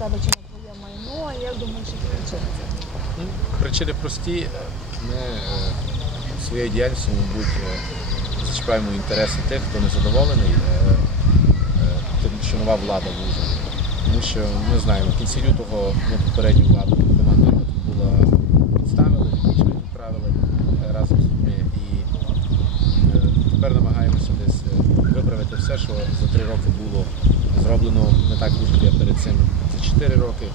тебе чи на твоє майно. Як думаєш, що причини? Ну, Причини прості. Ми е, своєю діяльністю, мабуть, е, зачіпаємо інтереси тих, хто не задоволений е, тим, що нова влада в Тому що ми знаємо, в кінці лютого ми попередню владу команда була відставили, інші відправили е, разом з людьми. І е, тепер намагаємося десь е, виправити все, що за три роки було зроблено не так дуже, як перед цим за чотири роки.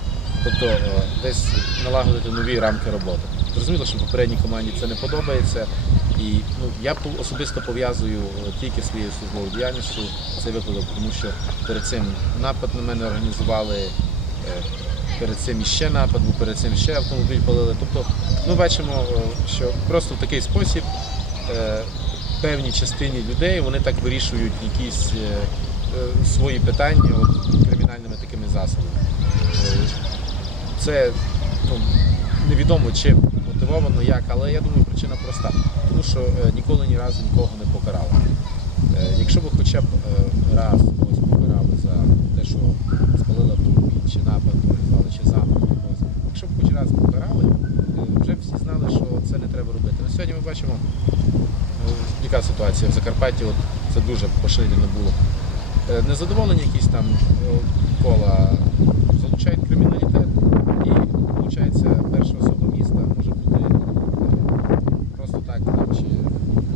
Тобто е, десь налагодити нові рамки роботи. Зрозуміло, що попередній команді це не подобається. І ну, я особисто пов'язую е, тільки своєю службовою діяльністю цей випадок, тому що перед цим напад на мене організували, е, перед цим іще напад, перед цим ще автомобіль палили. Тобто ми бачимо, що просто в такий спосіб певній частині людей вони так вирішують якісь свої питання от, кримінальними такими засобами. Е, Це ну, невідомо чим мотивовано, як, але я думаю, причина проста. Тому що е, ніколи ні разу нікого не покарали. Е, Якщо б хоча б е, раз когось покарали за те, що спалили автомобіль, чи напад організували, чи якогось, якщо б хоч раз покарали, е, вже всі знали, що це не треба робити. На сьогодні ми бачимо, е, яка ситуація в Закарпатті, от це дуже поширено було. Е, Незадоволені якісь там е, кола залучають криміналітет і виходить перша особа міста може бути е, просто так чи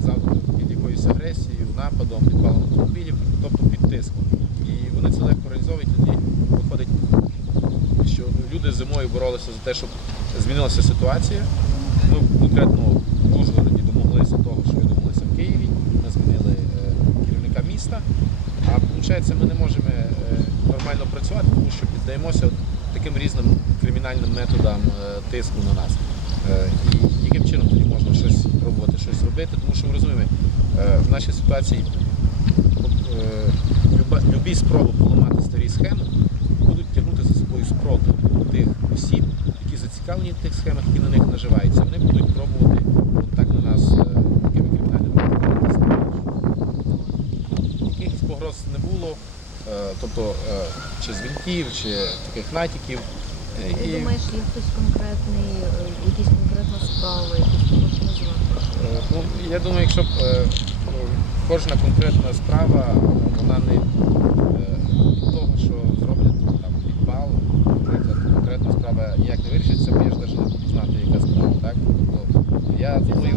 завтра під якоюсь агресією, нападом, підпалом автомобілів, тобто під тиском. І вони це легко реалізовують, тоді виходить, що люди зимою боролися за те, щоб змінилася ситуація. Ми конкретно в Ужгороді домоглися того, що домоглися в Києві. Ми змінили керівника міста. А виходить, ми не можемо е, нормально працювати, тому що піддаємося таким різним кримінальним методам е, тиску на нас. Е, І яким чином тоді можна щось пробувати щось робити, тому що ми розуміємо, в нашій ситуації любі спроби поламати старі схеми будуть тягнути за собою спротив тих осіб, які зацікавлені в тих схемах, які на них наживаються. Вони будуть пробувати от так на нас е, такими кримінальними методами тиснути. Погроз не було, е, тобто е, чи дзвінків, чи таких натяків. Е, Ти думаєш, є хтось конкретний, якісь конкретна справа, якісь можеш назвати? Ну, я думаю, якщо б ну, кожна конкретна справа, вона не від того, що зроблять там підпал, наприклад, конкретна справа ніяк не вирішиться, я ж навіть не буду знати, яка справа. Так? Тобто, я думаю,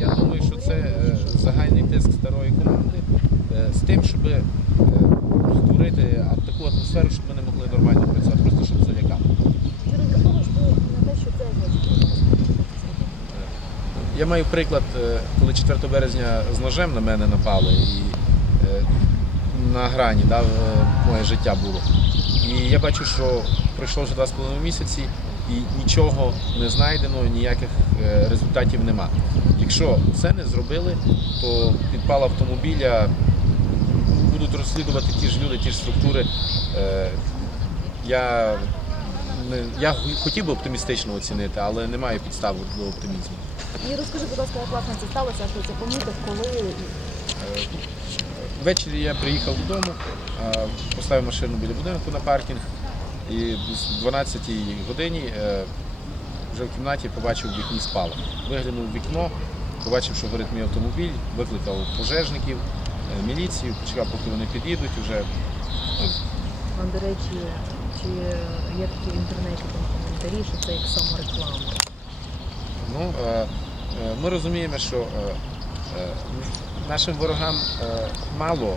я думаю, що це загальний тиск старої команди тим, щоб е, створити таку атмосферу, щоб ми не могли нормально працювати, просто щоб залякати. Чи розраховуєш ти на те, що це? Я маю приклад, е, коли 4 березня з ножем на мене напали і е, на грані да, моє життя було. І я бачу, що пройшло вже 2,5 місяці і нічого не знайдено, ніяких результатів нема. Якщо це не зробили, то підпал автомобіля будуть розслідувати ті ж люди, ті ж структури. Е, Я, не, я хотів би оптимістично оцінити, але не маю підстав до оптимізму. І розкажи, будь ласка, як власне це сталося, ти це помітив, коли Ввечері я приїхав додому, поставив машину біля будинку на паркінг і в 12 годині е, вже в кімнаті побачив в вікні спалах. Виглянув в вікно, побачив, що горить мій автомобіль, викликав пожежників, міліцію, почекав, поки вони під'їдуть. Вже А, до речі, чи є такі в інтернеті там коментарі, що це як самореклама? Ну, е, е, ми розуміємо, що е, е, нашим ворогам е, мало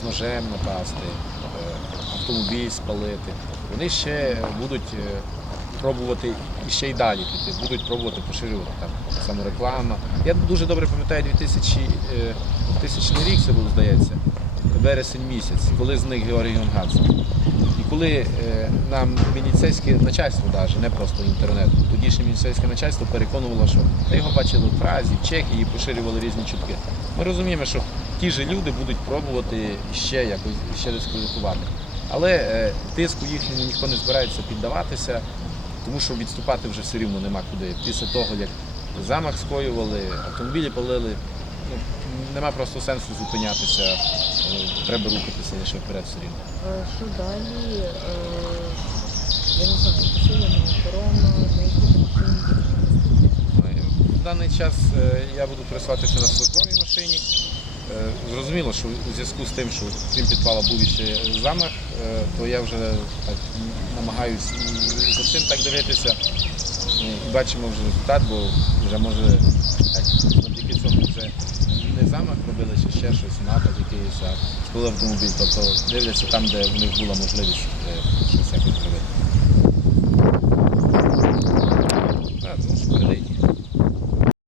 з ножем напасти, е, автомобіль спалити. Вони ще будуть е, пробувати і ще й далі піти, будуть пробувати поширювати там самореклама. Я дуже добре пам'ятаю 2000, е, 2000 рік, це був, здається, вересень місяць, коли зник Георгій Гонгадзе. І коли е, нам міліцейське начальство, навіть, не просто інтернет, тодішнє міліцейське начальство переконувало, що його бачили в Празі, в Чехії, поширювали різні чутки. Ми розуміємо, що ті ж люди будуть пробувати ще якось ще дискредитувати. Але е, тиску їхньому ніхто не збирається піддаватися, тому що відступати вже все рівно нема куди. Після того, як замах скоювали, автомобілі палили, ну, нема просто сенсу зупинятися. Е, Треба рухатися лише вперед все рівно. Е, Що далі? Е, Я не знаю, посилена охорона, на якій В даний час я буду пересуватися на службовій машині. Зрозуміло, що у зв'язку з тим, що крім підпала був ще замах, то я вже так намагаюся за цим так дивитися. І бачимо вже результат, бо вже може так, завдяки цьому вже не замах робили, чи ще щось, напад якийсь, а автомобіль. Тобто дивляться там, де в них була можливість е, щось якось зробити.